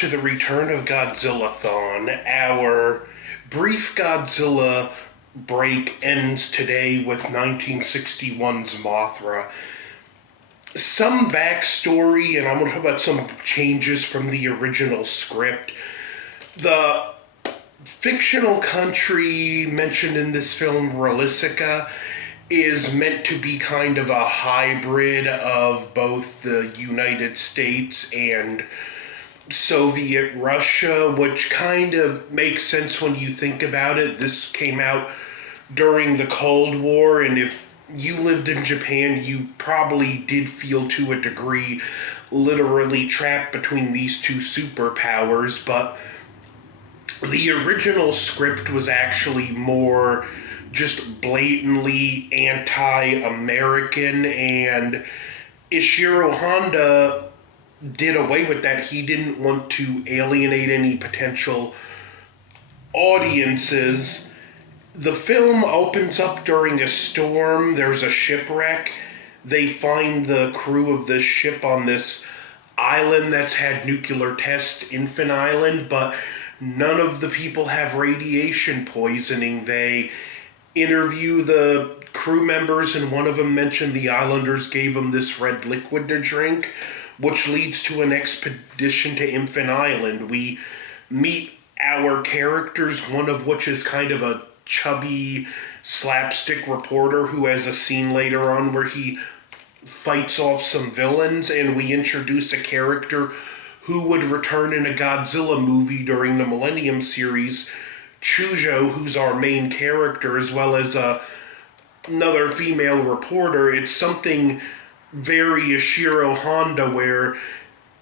to the return of Godzillathon. Our brief Godzilla break ends today with 1961's Mothra. Some backstory, and I'm going to talk about some changes from the original script. The fictional country mentioned in this film, Rolisica, is meant to be kind of a hybrid of both the United States and Soviet Russia, which kind of makes sense when you think about it. This came out during the Cold War, and if you lived in Japan, you probably did feel to a degree literally trapped between these two superpowers, but the original script was actually more just blatantly anti-American, and Ishiro Honda did away with that. He didn't want to alienate any potential audiences. The film opens up during a storm. There's a shipwreck. They find the crew of this ship on this island that's had nuclear tests, Infant Island, but none of the people have radiation poisoning. They interview the crew members, and one of them mentioned the islanders gave them this red liquid to drink, which leads to an expedition to Infant Island. We meet our characters, one of which is kind of a chubby slapstick reporter who has a scene later on where he fights off some villains, and we introduce a character who would return in a Godzilla movie during the Millennium series, Chujo, who's our main character, as well as another female reporter. It's something very Ishiro Honda, where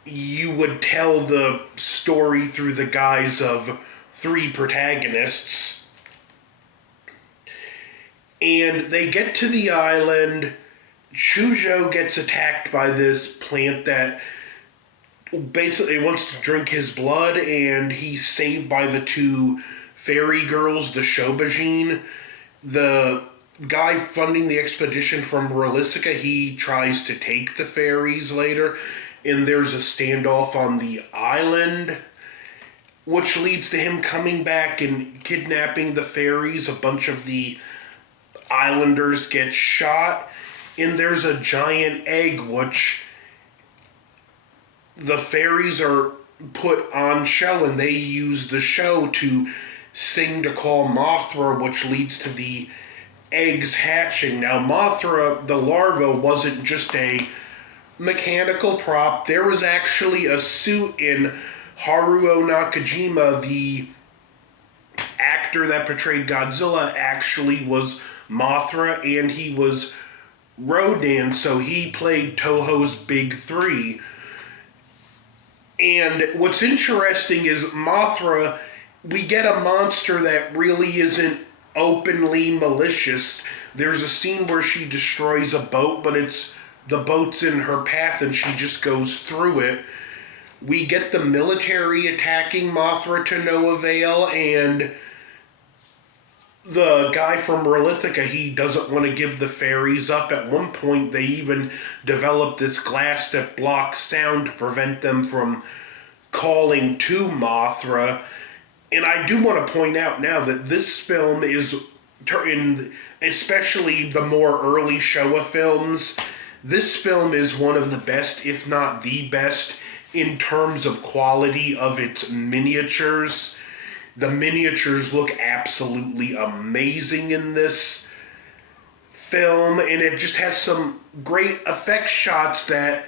you would tell the story through the guise of three protagonists. And they get to the island. Chujo gets attacked by this plant that basically wants to drink his blood, and he's saved by the two fairy girls, the Shobajin. The guy funding the expedition from Rolisica, he tries to take the fairies later, and there's a standoff on the island, which leads to him coming back and kidnapping the fairies. A bunch of the islanders get shot, and there's a giant egg, which the fairies are put on show, and they use the show to sing to call Mothra, which leads to the eggs hatching. Now, Mothra, the larva, wasn't just a mechanical prop. There was actually a suit in Haruo Nakajima, the actor that portrayed Godzilla, actually was Mothra, and he was Rodan, so he played TOHO's Big Three. And what's interesting is Mothra, we get a monster that really isn't openly malicious. There's a scene where she destroys a boat, but the boat's in her path and she just goes through it. We get the military attacking Mothra to no avail, and the guy from Rolisica, he doesn't want to give the fairies up. At one point, they even develop this glass that blocks sound to prevent them from calling to Mothra. And I do want to point out now that this film is, especially the more early Showa films, this film is one of the best, if not the best, in terms of quality of its miniatures. The miniatures look absolutely amazing in this film, and it just has some great effect shots that,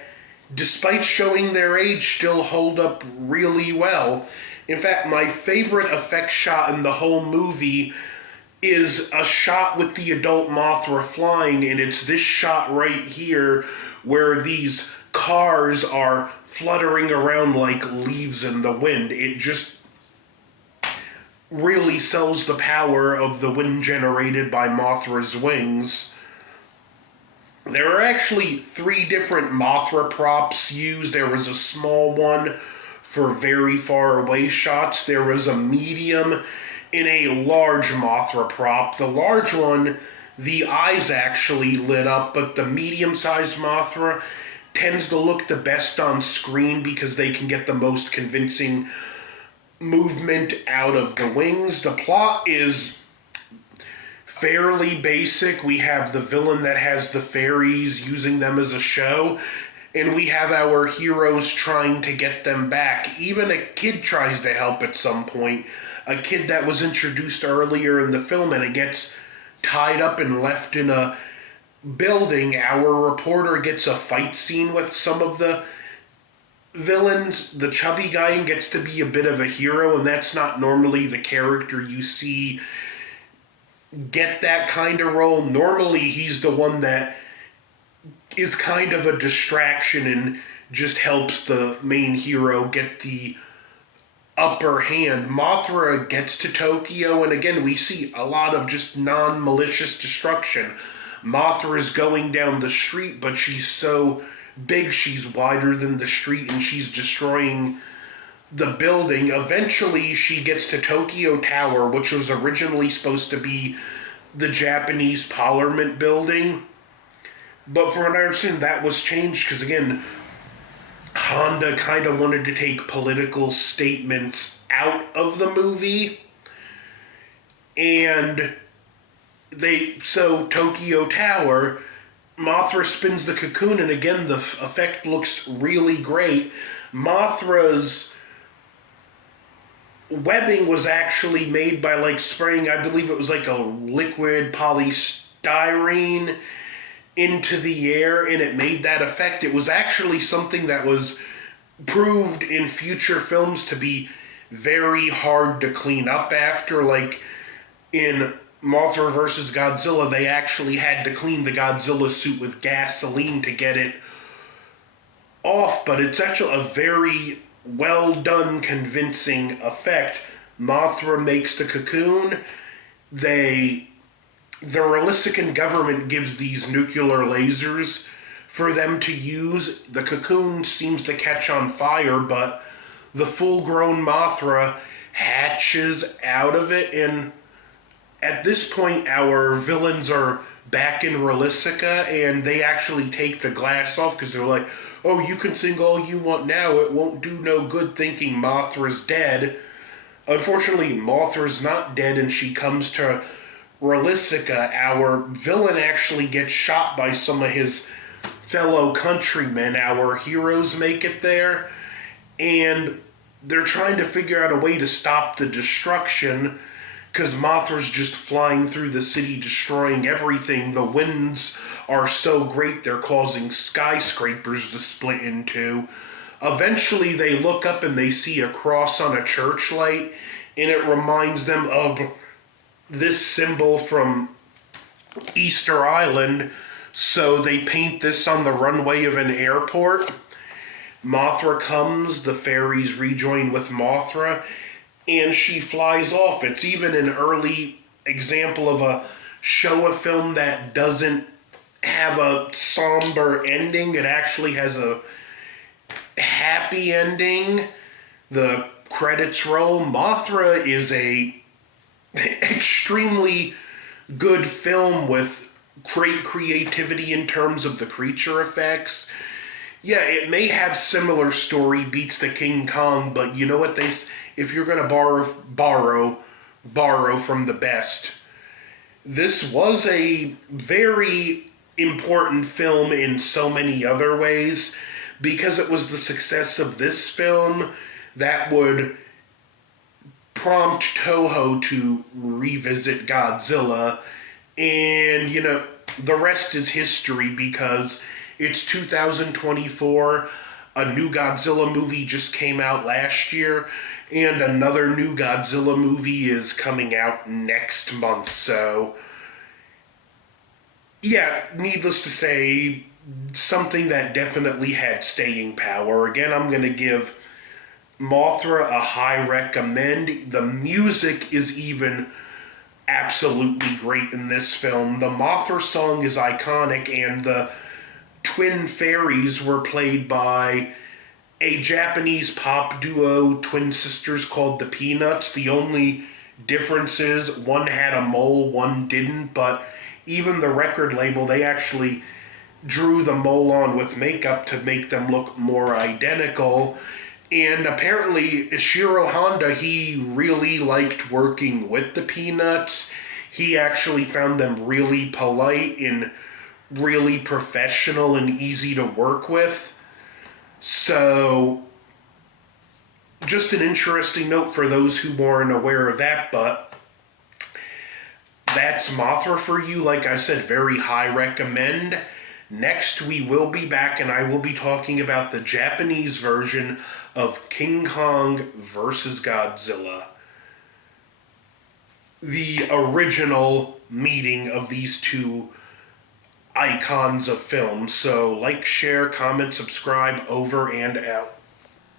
despite showing their age, still hold up really well. In fact, my favorite effect shot in the whole movie is a shot with the adult Mothra flying, and it's this shot right here where these cars are fluttering around like leaves in the wind. It just really sells the power of the wind generated by Mothra's wings. There are actually 3 different Mothra props used. There was a small one for very far away shots. There was a medium and a large Mothra prop. The large one, the eyes actually lit up, but the medium-sized Mothra, tends to look the best on screen because they can get the most convincing movement out of the wings. The plot is fairly basic. We have the villain that has the fairies using them as a show, and we have our heroes trying to get them back. Even a kid tries to help at some point. A kid that was introduced earlier in the film, and it gets tied up and left in a building. Our reporter gets a fight scene with some of the villains. The chubby guy gets to be a bit of a hero, and that's not normally the character you see get that kind of role. Normally he's the one that is kind of a distraction and just helps the main hero get the upper hand. Mothra gets to Tokyo, and again we see a lot of just non-malicious destruction. Mothra is going down the street, but she's so big, she's wider than the street, and she's destroying the building. Eventually, she gets to Tokyo Tower, which was originally supposed to be the Japanese Parliament building. But from what I understand, that was changed because, again, Honda kind of wanted to take political statements out of the movie. And so Tokyo Tower, Mothra spins the cocoon, and again, the effect looks really great. Mothra's webbing was actually made by spraying, I believe it was a liquid polystyrene into the air, and it made that effect. It was actually something that was proved in future films to be very hard to clean up after. In Mothra vs. Godzilla, they actually had to clean the Godzilla suit with gasoline to get it off, but it's actually a very well done, convincing effect. Mothra makes the cocoon. The Relisican government gives these nuclear lasers for them to use. The cocoon seems to catch on fire, but the full-grown Mothra hatches out of it, and at this point, our villains are back in Relisica, and they actually take the glass off because they're like, oh, you can sing all you want now. It won't do no good thinking Mothra's dead. Unfortunately, Mothra's not dead, and she comes to Relisica. Our villain actually gets shot by some of his fellow countrymen. Our heroes make it there, and they're trying to figure out a way to stop the destruction because Mothra's just flying through the city, destroying everything. The winds are so great, they're causing skyscrapers to split in two. Eventually, they look up and they see a cross on a church light, and it reminds them of this symbol from Easter Island, so they paint this on the runway of an airport. Mothra comes, the fairies rejoin with Mothra, and she flies off. It's even an early example of a Showa film that doesn't have a somber ending. It actually has a happy ending. The credits roll. Mothra is a extremely good film with great creativity in terms of the creature effects. Yeah, it may have similar story beats to King Kong, but you know what if you're going to borrow from the best. This was a very important film in so many other ways because it was the success of this film that would prompt TOHO to revisit Godzilla, and the rest is history because it's 2024, a new Godzilla movie just came out last year, and another new Godzilla movie is coming out next month. So, yeah, needless to say, something that definitely had staying power. Again, I'm going to give Mothra a high recommend. The music is even absolutely great in this film. The Mothra song is iconic, and the twin fairies were played by a Japanese pop duo, twin sisters called the Peanuts. The only difference is one had a mole, one didn't, but even the record label, they actually drew the mole on with makeup to make them look more identical. And apparently, Ishiro Honda, he really liked working with the Peanuts. He actually found them really polite and really professional and easy to work with. So, just an interesting note for those who weren't aware of that, but that's Mothra for you. Like I said, very high recommend. Next, we will be back and I will be talking about the Japanese version of King Kong versus Godzilla. The original meeting of these two icons of film. So, like, share, comment, subscribe, over and out.